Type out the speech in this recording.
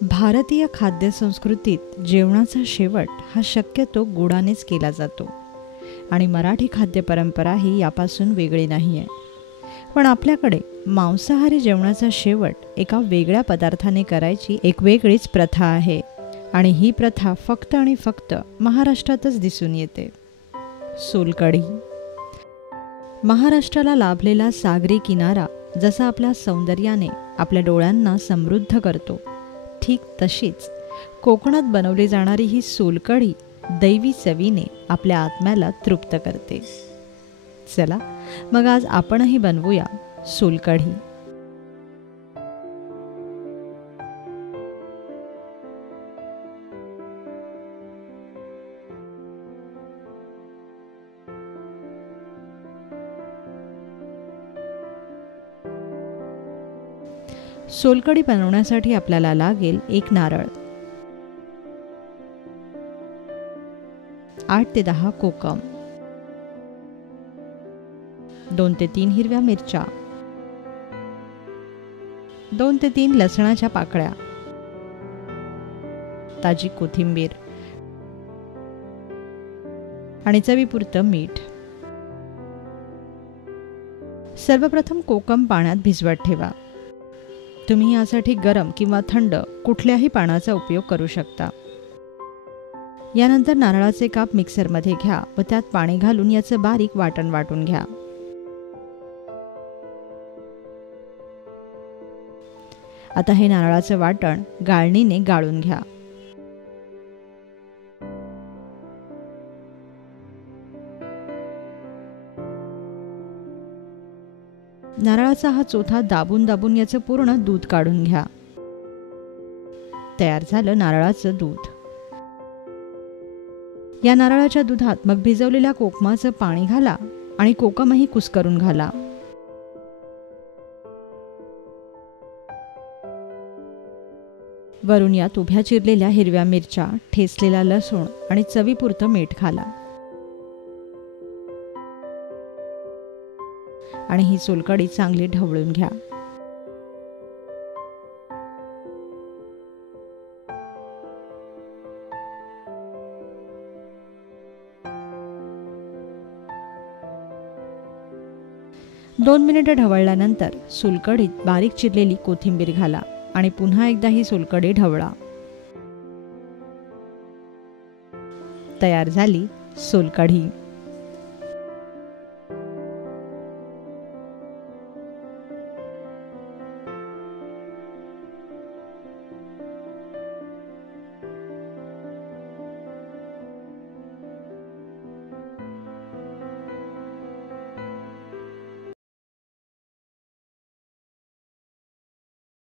भारतीय खाद्यसंस्कृतीत जेवणाचा शेवट हा शक्यतो गोडानेच केला जातो आणि मराठी खाद्यपरंपरा ही यापासून वेगळी नाही आहे. पण आपल्याकडे मांसाहारी जेवणाचा शेवट एका वेगळ्या पदार्थाने करायची एक वेगळीच प्रथा आहे आणि ही प्रथा फक्त आणि फक्त महाराष्ट्रातच दिसून येते. सोलकढी. महाराष्ट्राला लाभलेला सागरी किनारा जसा आपल्या सौंदर्याने आपल्या डोळ्यांना समृद्ध करतो, ठीक तशीच कोकणात बनवली जाणारी ही सोलकढी दैवी चवीने आपल्या आत्म्याला तृप्त करते. चला मग आज आपणही बनवूया सोलकढी. सोलकढी बनवण्यासाठी आपल्याला लागेल एक नारळ, 8 ते 10 कोकम, 2 ते 3 हिरव्या मिरच्या, 2 ते 3 लसणाच्या पाकळ्या, ताजी कोथिंबीर आणि चवीपुरतं मीठ. सर्वप्रथम कोकम पाण्यात भिजवत ठेवा. तुम्ही यासाठी गरम किंवा थंड कुठल्याही पाण्याचा उपयोग करू शकता. यानंतर नारळाचे काप मिक्सरमध्ये घ्या व त्यात पाणी घालून याचं बारीक वाटण वाटून घ्या. आता हे नारळाचं वाटण गाळणीने गाळून घ्या. नारळाचा हा चोथा दाबून दाबून याचं पूर्ण दूध काढून घ्या. तयार झालं नारळाचं दूध. या नारळाच्या दुधात मग भिजवलेल्या कोकमाचं पाणी घाला आणि कोकमही कुस्करून घाला. वरून यात उभ्या चिरलेल्या हिरव्या मिरच्या, ठेचलेला लसूण आणि चवीपुरतं मीठ घाला आणि ही सोलकढी चांगली ढवळून घ्या. दोन मिनिटे ढवळल्यानंतर सोलकढीत बारीक चिरलेली कोथिंबीर घाला आणि पुन्हा एकदा ही सोलकढी ढवळा. तयार झाली सोलकढी.